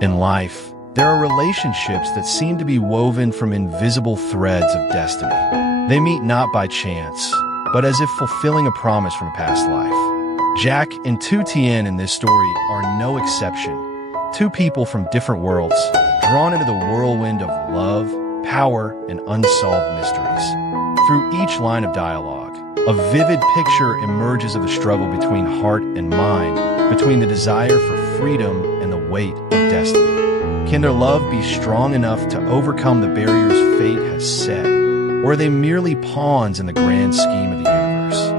In life, there are relationships that seem to be woven from invisible threads of destiny. They meet not by chance, but as if fulfilling a promise from a past life. Jack and Tien in this story are no exception. Two people from different worlds, drawn into the whirlwind of love, power, and unsolved mysteries. Through each line of dialogue, a vivid picture emerges of the struggle between heart and mind, between the desire for freedom and the weight of destiny. Can their love be strong enough to overcome the barriers fate has set, or are they merely pawns in the grand scheme of the universe?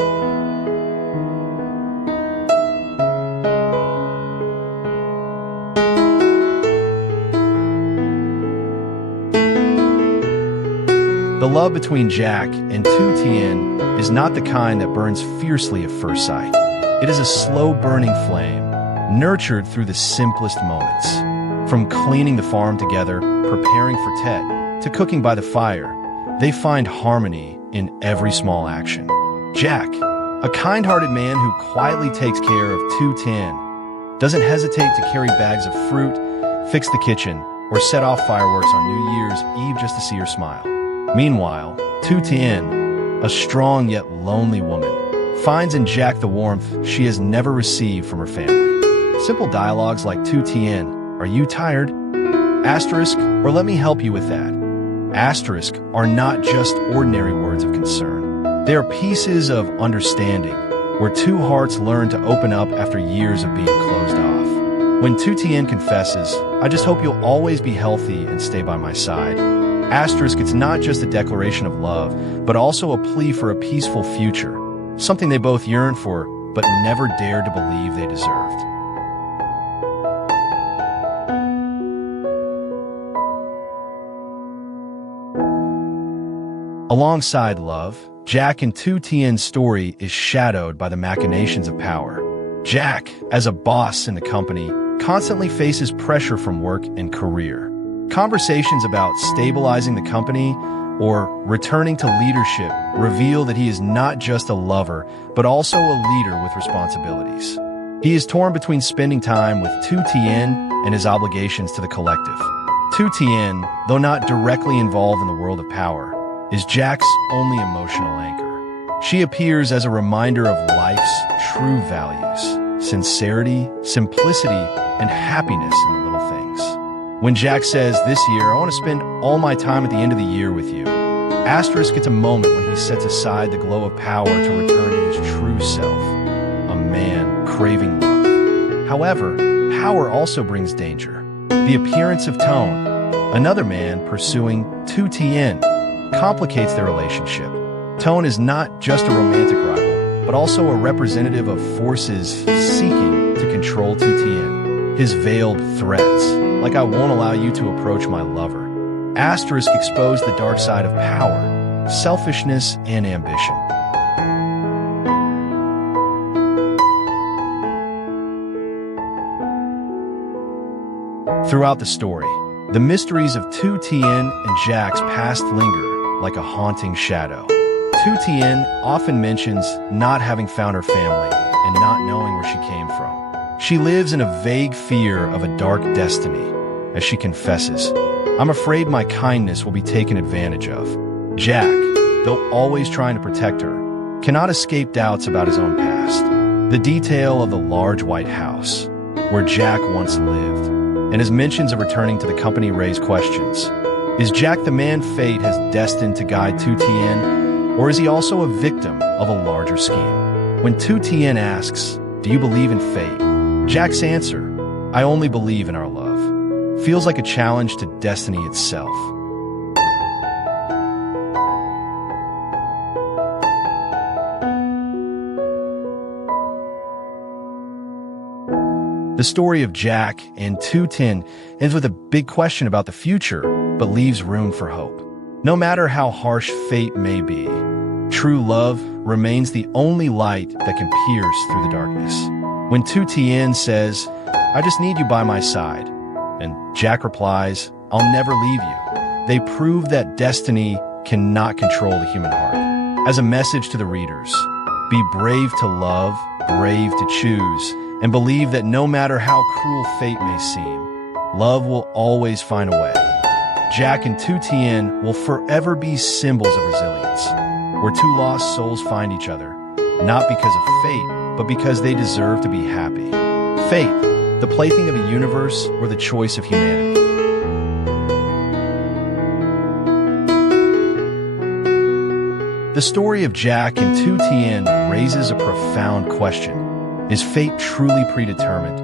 The love between Jack and Tien is not the kind that burns fiercely at first sight. It is a slow-burning flame, nurtured through the simplest moments. From cleaning the farm together, preparing for Tet, to cooking by the fire, they find harmony in every small action. Jack, a kind-hearted man who quietly takes care of Tien, doesn't hesitate to carry bags of fruit, fix the kitchen, or set off fireworks on New Year's Eve just to see her smile. Meanwhile, Tien, a strong yet lonely woman, finds in Jack the warmth she has never received from her family. Simple dialogues like Tien, "Are you tired?" Asterisk, or "Let me help you with that." Asterisk are not just ordinary words of concern. They are pieces of understanding, where two hearts learn to open up after years of being closed off. When Tien confesses, "I just hope you'll always be healthy and stay by my side," asterisk, it's not just a declaration of love, but also a plea for a peaceful future, something they both yearned for, but never dared to believe they deserved. Alongside love, Jack and Tien's story is shadowed by the machinations of power. Jack, as a boss in the company, constantly faces pressure from work and career. Conversations about stabilizing the company or returning to leadership reveal that he is not just a lover, but also a leader with responsibilities. He is torn between spending time with Tien and his obligations to the collective. Tien, though not directly involved in the world of power, is Jack's only emotional anchor. She appears as a reminder of life's true values: sincerity, simplicity, and happiness in the little things. When Jack says, "This year, I want to spend all my time at the end of the year with you," asterisk, it's a moment when he sets aside the glow of power to return to his true self, a man craving love. However, power also brings danger. The appearance of Tone, another man pursuing Tien, complicates their relationship. Tone is not just a romantic rival, but also a representative of forces seeking to control Tien. His veiled threats, like "I won't allow you to approach my lover," asterisk, expose the dark side of power, selfishness, and ambition. Throughout the story, the mysteries of Tien and Jack's past linger like a haunting shadow. Tien often mentions not having found her family and not knowing where she came from. She lives in a vague fear of a dark destiny, as she confesses, "I'm afraid my kindness will be taken advantage of." Jack, though always trying to protect her, cannot escape doubts about his own past. The detail of the large white house, where Jack once lived, and his mentions of returning to the company raise questions. Is Jack the man fate has destined to guide Tien, or is he also a victim of a larger scheme? When Tien asks, "Do you believe in fate?" Jack's answer, "I only believe in our love," feels like a challenge to destiny itself. The story of Jack and Tien ends with a big question about the future, but leaves room for hope. No matter how harsh fate may be, true love remains the only light that can pierce through the darkness. When Tien says, "I just need you by my side," and Jack replies, "I'll never leave you," they prove that destiny cannot control the human heart. As a message to the readers, be brave to love, brave to choose, and believe that no matter how cruel fate may seem, love will always find a way. Jack and Tien will forever be symbols of resilience, where two lost souls find each other, not because of fate, but because they deserve to be happy. Fate, the plaything of a universe, or the choice of humanity. The story of Jack and Tien raises a profound question. Is fate truly predetermined?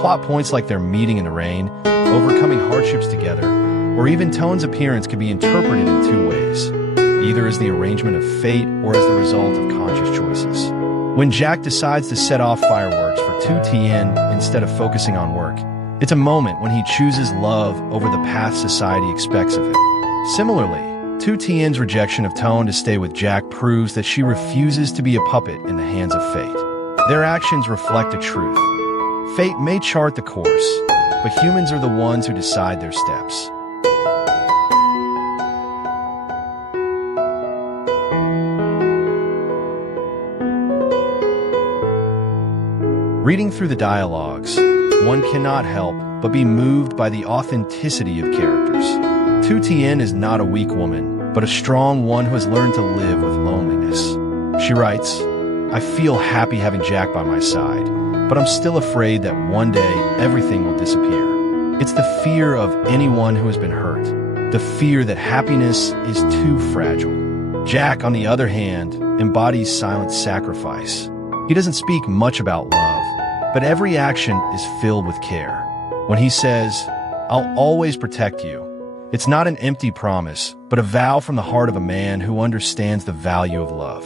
Plot points like their meeting in the rain, overcoming hardships together, or even Tone's appearance can be interpreted in two ways, either as the arrangement of fate or as the result of conscious choices. When Jack decides to set off fireworks for Tien instead of focusing on work, it's a moment when he chooses love over the path society expects of him. Similarly, Tien's rejection of Tone to stay with Jack proves that she refuses to be a puppet in the hands of fate. Their actions reflect a truth. Fate may chart the course, but humans are the ones who decide their steps. Reading through the dialogues, one cannot help but be moved by the authenticity of characters. Tien is not a weak woman, but a strong one who has learned to live with loneliness. She writes, "I feel happy having Jack by my side, but I'm still afraid that one day everything will disappear. It's the fear of anyone who has been hurt, the fear that happiness is too fragile." Jack, on the other hand, embodies silent sacrifice. He doesn't speak much about love, but every action is filled with care. When he says, "I'll always protect you," it's not an empty promise, but a vow from the heart of a man who understands the value of love.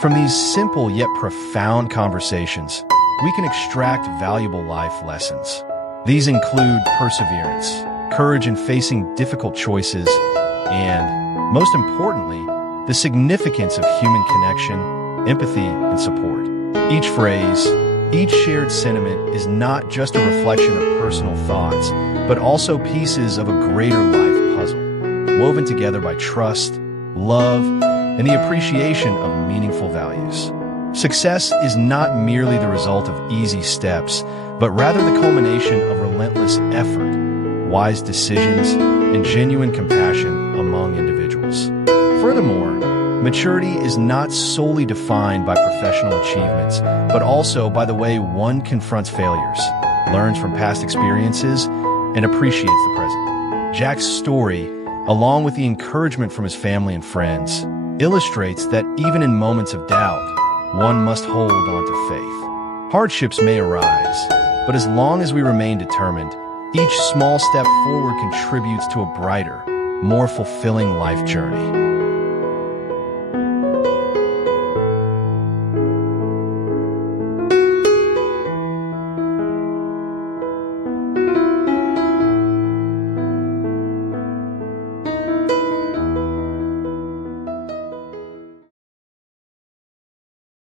From these simple yet profound conversations, we can extract valuable life lessons. These include perseverance, courage in facing difficult choices, and, most importantly, the significance of human connection, empathy, and support. Each phrase, each shared sentiment is not just a reflection of personal thoughts, but also pieces of a greater life puzzle, woven together by trust, love, and the appreciation of meaningful values. Success is not merely the result of easy steps, but rather the culmination of relentless effort, wise decisions, and genuine compassion among individuals. Furthermore, maturity is not solely defined by professional achievements, but also by the way one confronts failures, learns from past experiences, and appreciates the present. Jack's story, along with the encouragement from his family and friends, illustrates that even in moments of doubt, one must hold on to faith. Hardships may arise, but as long as we remain determined, each small step forward contributes to a brighter, more fulfilling life journey.